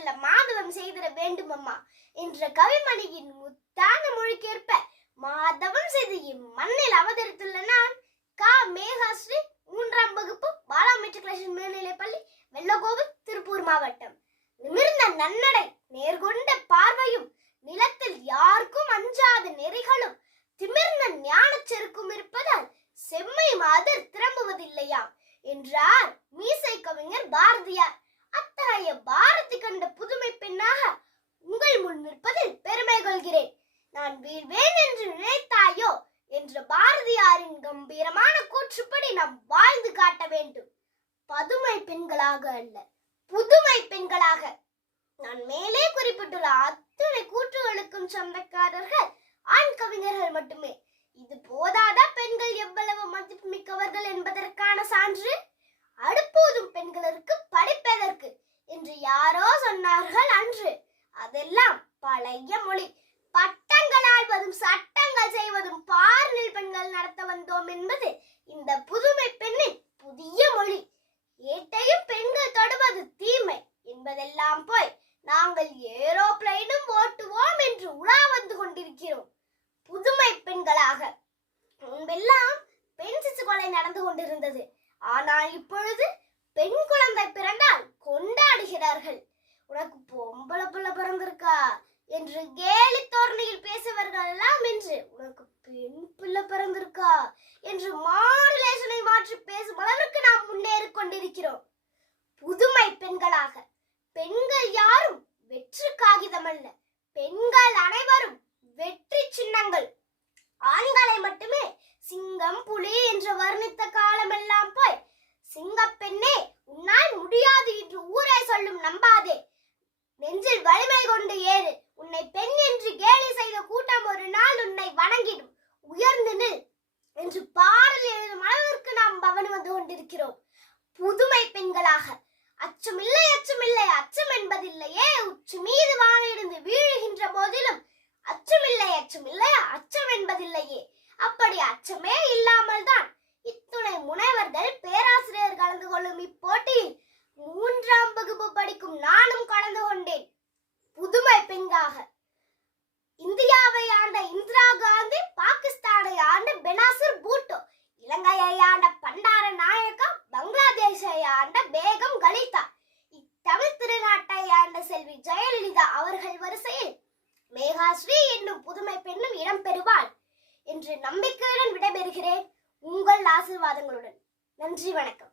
நல்ல மாதவம் செய்திட வேண்டும் அம்மா என்ற கவிமணியின் முத்தான மொழிக்கேற்ப மாதவம் செய்து இம்மண்ணில் அவதரித்துள்ள நான் கா. மேகாஸ்ரீ மூன்றாம் வகுப்பு பாலா மெட்ரிகுலேஷன் மேல்நிலைப் பள்ளி வெள்ளகோவில் திருப்பூர் மாவட்டம். நிமிர்ந்த நன்னடை நேர்கொண்ட பார்வையும் நிலத்தில் யாருக்கும் அஞ்சாத நெறிகளும் திமிர்ந்த ஞான செருக்கும் இருப்பதால் செம்மை மாதர் திரும்புவதில்லையாம் என்றார் மீசை கவிஞர் பாரதியார். அத்தகைய பாரதி புதுமை பெண்ணாக உங்கள் முன் நிற்பதில் பெருமை கொள்கிறேன். நான் வீழ்வேன் என்று நினைத்தாயோ என்ற பாரதியாரின் கம்பீரமான கூற்றுப்படி நாம் வாழ்ந்து காட்ட வேண்டும். பதுமை பெண்களாக அல்ல புதுமை பெண்களாக. நான் மேலே குறிப்பிட்டுள்ள அத்தனை கூற்றுகளுக்கும் சொந்தக்காரர்கள் ஆண் கவிஞர்கள் மட்டுமே. இது போதாதா பெண்கள் எவ்வளவு மதிப்புமிக்கவர்கள் என்பதற்கான சான்று? அடுப்போதும் பெண்களுக்கு என்று யாரோ சொன்னார்கள் அன்று. அதெல்லாம் பழைய மொழி. பட்டங்கள் வரும் சட்டங்கள் செய்வதும் பார்னில் பெண்கள் நடத்த வந்தோம் என்பது இந்த புதுமை பெண்ணின் புதிய மொழி. ஏட்டையும் பெண்கள் தொடுவது தீமை என்பதெல்லாம் போய் நாங்கள் ஏரோப்ளைனும் ஓட்டுவோம் என்று உலா வந்து கொண்டிருக்கிறோம். புதுமை பெண்களாக முன்பெல்லாம் பெண் சிசு கொலை நடந்து கொண்டிருந்தது. ஆனால் இப்பொழுது பெண் குழந்தை பிறந்தால் கொண்டாடுகிறார்கள். உனக்கு பொம்பளை பிள்ளை பிறந்திருக்கா என்று கேலி தோரணையில் பேசுவர்கள் எல்லாம் என்று உனக்கு பெண் பிள்ளை பிறந்திருக்கா என்று மாடுலேஷனை மாற்றி பேசும் அளவிற்கு நாம் முன்னேறிக் கொண்டிருக்கிறோம். புதுமை பெண்களாக பெண்கள் யாரும் வெற்று காகிதம் அல்ல பெண்கள் அனைவரும் புதுமை பெண்களாக. அச்சமில்லை அச்சமில்லை அச்சம் என்பதில்லையே. உச்சி மீது வானிருந்து வீழுகின்ற போதிலும் அச்சமில்லை அச்சமில்லை அச்சம் என்பதில்லையே. அப்படி அச்சமே இல்லாமல் ஜெயலலிதா அவர்கள் வரிசையில் மேகாஸ்ரீ என்னும் புதுமை பெண்ணும் இடம் பெறுவாள் என்று நம்பிக்கையுடன் விடைபெறுகிறேன் உங்கள் ஆசீர்வாதங்களுடன். நன்றி வணக்கம்.